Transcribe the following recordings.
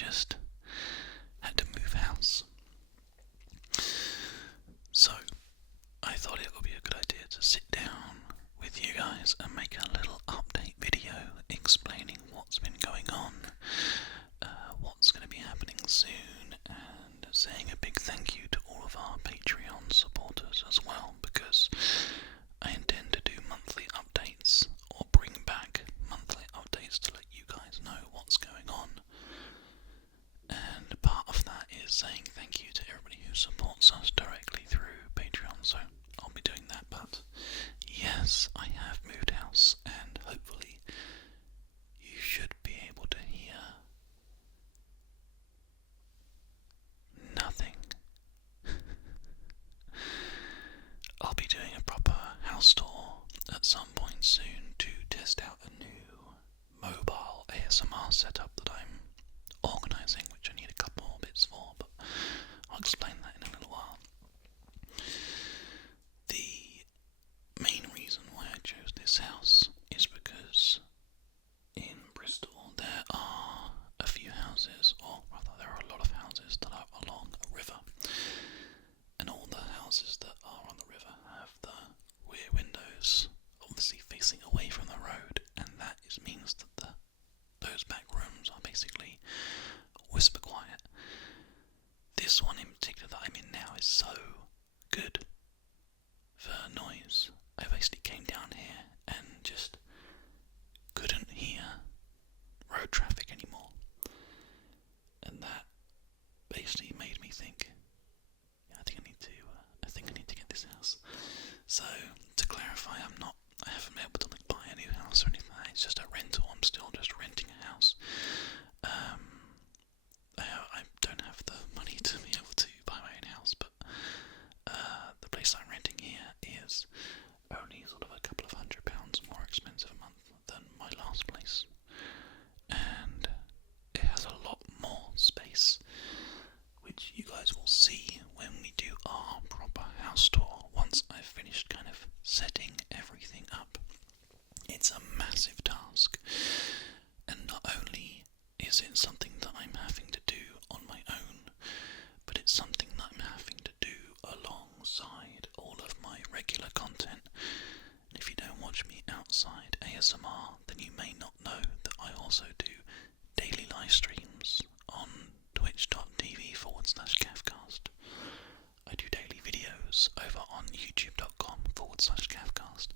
just had to move house. So I thought it would be a good idea to sit down with you guys and make a little update video explaining what's been going on, what's going to be happening soon, and saying a big thank you to all of our Patreon supporters as well, because I intend to do monthly updates, or bring back monthly updates to let you guys know what's going on. And part of that is saying thank you to everybody who supports us directly through Patreon, so I'll be doing that. But yes, I have moved house, and hopefully you should be able to hear nothing. I'll be doing a proper house tour at some point soon to test out a new mobile ASMR setup that I'm organising, which I need a couple more bits for, but I'll explain that in a little while. The main reason why I chose this house is because in Bristol there are a few houses, or rather there are a lot of houses that are along a river, and all the houses that are on the river have the rear windows obviously facing away from the road, and that means that those back rooms are basically whisper quiet. This one in particular that I'm in now is so good for noise. I basically came down here and just couldn't hear road traffic anymore, and that basically made me think, yeah, I think I need to get this house. So to clarify, I haven't been able to buy a new house or anything like that. It's just a rental. I'm still just renting a house. I don't have the money to be able to buy my own house, but the place I'm renting here is only sort of a couple of £100 more expensive a month than my last place, and it has a lot more space, which you guys will see when we do our proper house tour once I've finished kind of setting everything up. It's a massive task, and not only is it something that I'm having to do on my own, but it's something that I'm having to do alongside all of my regular content. And if you don't watch me outside ASMR, then you may not know that I also do daily live streams on twitch.tv/Cavcast. I do daily videos over on youtube.com/Cavcast.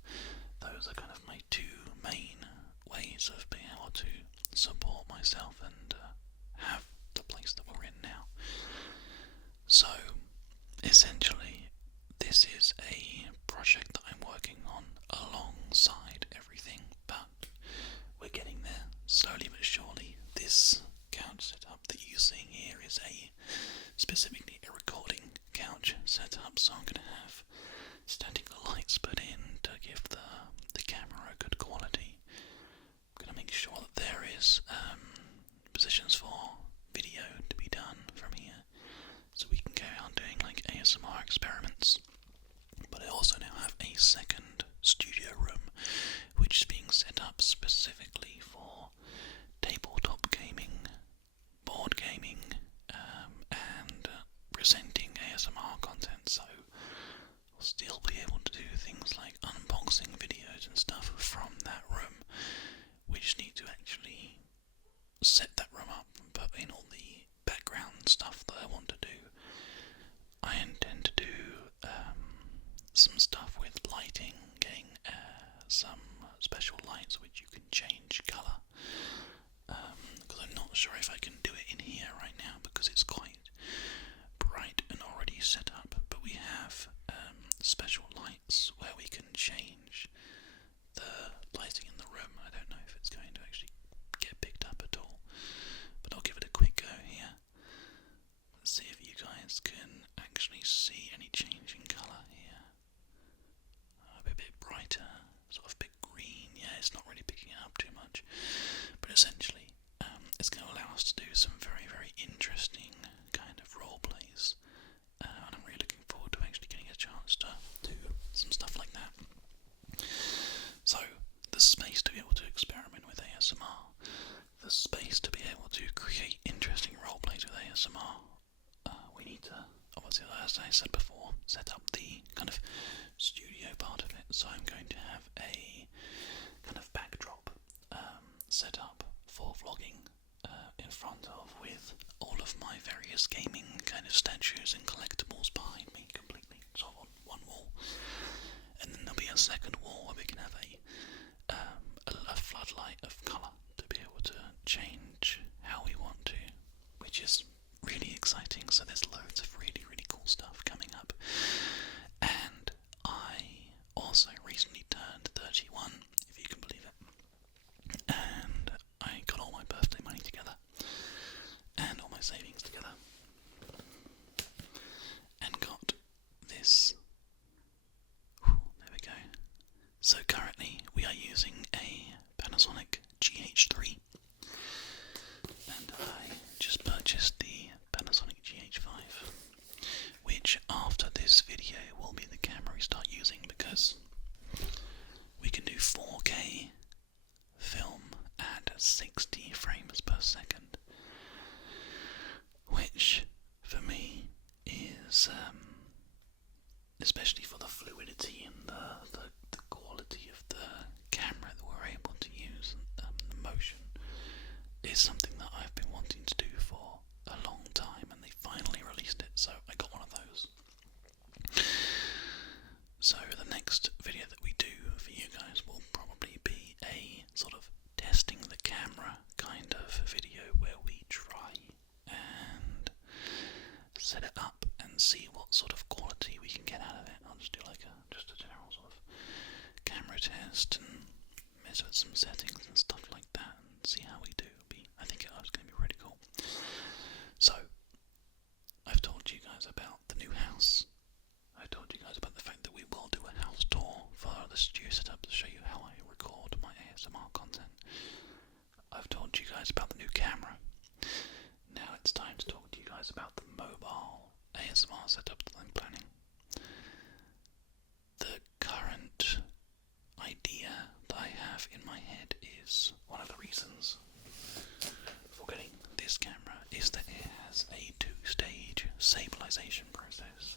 Those are kind of my two main ways of being able to support myself and have the place that we're in now. So essentially this is a project that I'm working on alongside everything, but we're getting there slowly but surely. This couch setup that you're seeing here is specifically a recording couch setup, so I'm going to have static lights put in to give the camera a good quality. I'm going to make sure that there is positions for video to be done from here, so we can carry on doing like ASMR experiments. But I also now have a second studio room which is being set up specifically for tabletop gaming, board gaming, and presenting ASMR content. So I'll still be able to do things like unboxing videos and stuff from that room. We just need to actually set that room up and put in all the background stuff that I want to do. I intend to do some stuff with lighting, getting some special lights which you can change colour, because I'm not sure if I can do it in here right now because it's quite bright and already set up, but we have special lights where we can change the lighting in the room. I don't know if it's going to actually get picked up at all, but I'll give it a quick go here. Let's see if you guys can actually see any change in colour here. A bit brighter, sort of a bit green. Yeah, it's not really picking it up too much, but essentially it's going to allow us to do some very, very interesting kind of role plays, and I'm really looking forward to actually getting a chance to do some stuff like that. So the space to be able to experiment with ASMR, the space to be able to create interesting ASMR, we need to, obviously, as I said before, set up the kind of studio part of it. So I'm going to have a kind of backdrop set up for vlogging in front of, with all of my various gaming kind of statues and collectibles behind me, completely sort of on one wall. And then there'll be a second wall where we can have a floodlight of colour to be able to change how we want to, which is really exciting. So there's loads of really, really cool stuff coming up. And I also recently turned 31, if you can believe it. And I got all my birthday money together and all my savings together and got this. There we go. So currently we are using a Panasonic GH3, and I just purchased the Panasonic GH5, which after this video will be the camera we start using, because we can do 4K film at 60 frames per second, which for me is, especially for the fluidity and the quality of the camera that we're able to use, the motion, is something that I've been wanting to do for a long time, and they finally released it, so I got one of those. So the next video that we do for you guys will probably be a sort of testing the camera kind of video, where we try and set it up and see what sort of quality we can get out of it. I'll just do like just a general sort of camera test and mess with some settings and stuff like that and see how we do. I think it's going to be really cool. So I've told you guys about the new house. I told you guys about the fact that we will do a house tour for the studio setup to show you how I record my ASMR content. I've told you guys about the new camera. Now it's time to talk to you guys about the mobile ASMR setup that I'm planning. The current idea that I have in my head is, one of the reasons for getting this camera is that it has a two-stage stabilization process.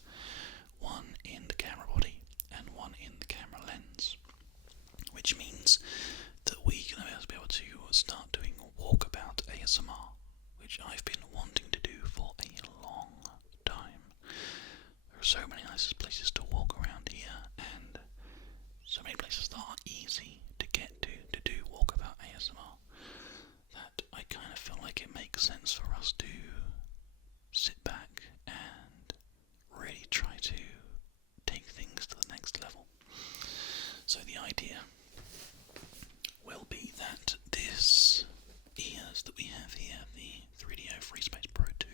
One in the camera body and one in the camera lens, which means that we can be able to start doing walkabout ASMR, which I've been wanting to do for a long time. There are so many nice places to walk around here, and so many places that are easy to get to do walkabout ASMR, that I kind of feel like it makes sense for us to sit back and really try to take things to the next level. So the idea will be that this ears that we have here, the 3DO Freespace Pro II,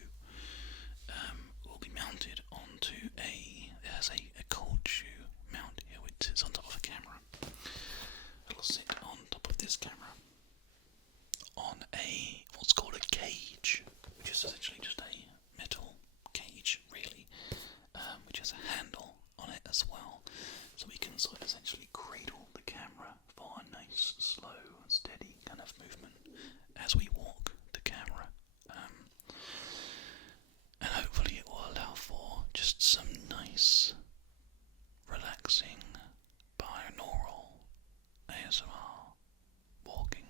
will be mounted onto it has a cold shoe mount here, which sits on top of a camera. It will sit on top of this camera on what's called a cage, which is essentially just a metal cage, really, which has a handle on it as well, so we can sort of essentially cradle the camera for a nice, slow, steady kind of movement as we walk the camera, and hopefully it will allow for just some nice, relaxing, binaural ASMR walking,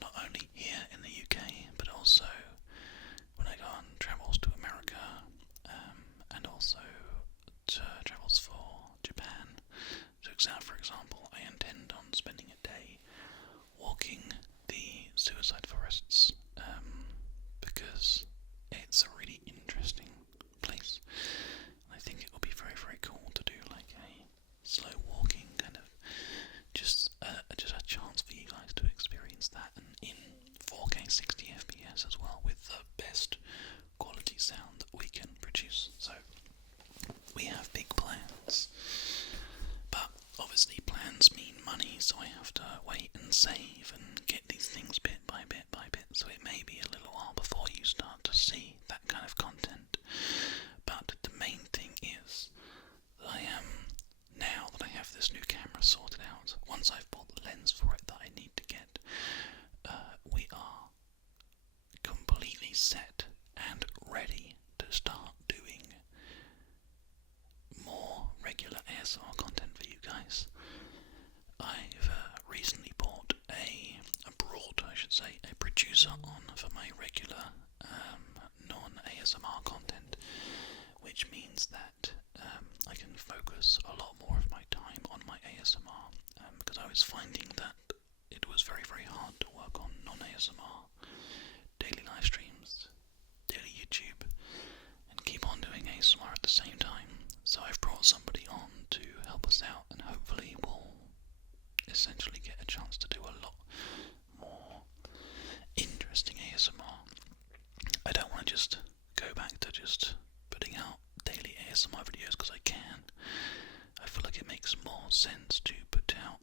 not only here in the UK, but also when I go on travels to America, and also to travels for Japan. So for example, I intend on spending a day walking the suicide forests, because it's a really interesting place. And I think it will be very, very cool to do like a slow walking kind of just a chance for you guys to experience that, and in 4K 60 FPS as well, with the best quality sound that we can produce. So we have big plans, but obviously plans mean money, so I have to wait and save and get these things bit by bit by bit, so it may be a little while before you start to see that kind of content. But the main thing is that now that I have this new camera sorted out, once I've bought the lens for it that I need to get, we are completely set ready to start doing more regular ASMR content for you guys. I've recently brought a producer on for my regular non-ASMR content, which means that I can focus a lot more of my time on my ASMR, because I was finding that it was very, very hard to work on non-ASMR daily live streams, daily YouTube, and keep on doing ASMR at the same time. So I've brought somebody on to help us out, and hopefully we'll essentially get a chance to do a lot more interesting ASMR. I don't want to just go back to just putting out daily ASMR videos because I can. I feel like it makes more sense to put out,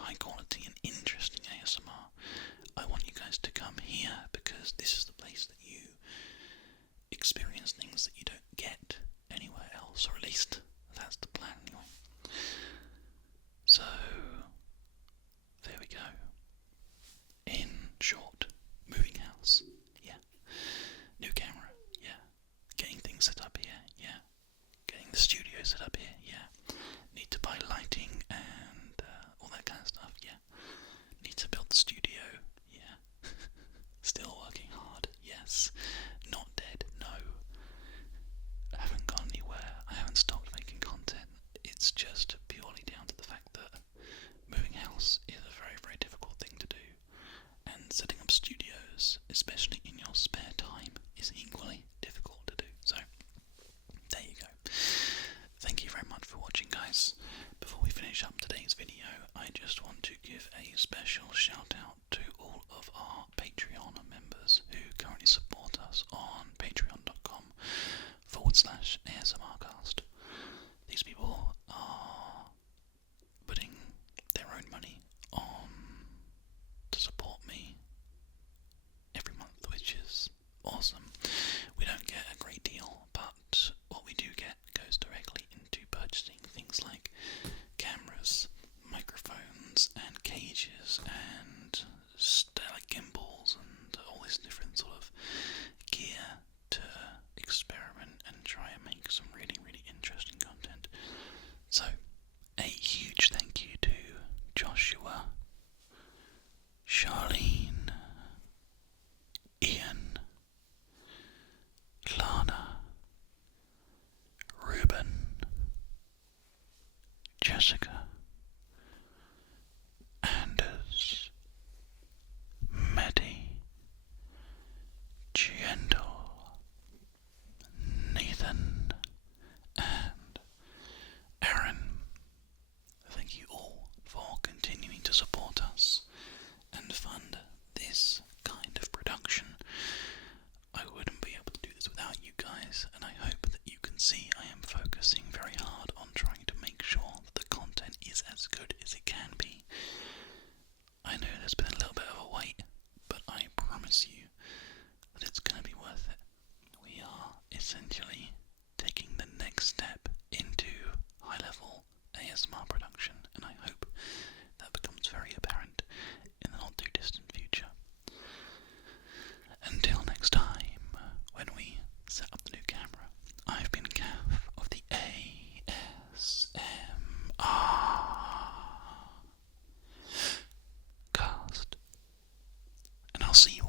high quality and interesting ASMR. I want you guys to come here because this is the place that you experience things that you don't get anywhere else, or at least that's the plan anyway. So, there we go. In short, moving house, yeah. New camera, yeah. Getting things set up here, yeah. Getting the studio set up here, yeah. Need to buy lighting and all that kind of stuff, yeah. Need to build the studio, yeah. Still working hard, yes. Not dead, no. I haven't gone anywhere. I haven't stopped making content. It's just purely down to the fact that moving house is a very, very difficult thing to do. And setting up studios, especially in your spare time, is equally difficult to do. So, there you go. Thank you very much for watching, guys. Before we finish up today's video, I just want to give a special shout out to all of our Patreon members who currently support us on patreon.com/ASMRcast. These people are putting their own money on to support me every month, which is awesome. We don't get a great deal, but what we do get goes directly into purchasing things like cameras, microphones, and cages, and like gimbals, and all this different sort of gear to experiment and try and make some really, really interesting content. So, a huge thank you to Joshua, Charlene, Ian, Lana, Ruben, Jessica, Anders, Maddie, Gentle, Nathan, and Aaron. Thank you all for continuing to support us and fund this kind of production. I wouldn't be able to do this without you guys, and I hope that you can see I am focusing very hard on trying to make sure that the content is as good as it can be. I know there's been a little bit of a wait, but I promise you that it's going to be worth it. We are essentially taking the next step into high-level ASMR production, and I hope that becomes very apparent in the not too distant future. Until next time, when we set up the new camera, I've been Gav of the ASMRcast, and I'll see you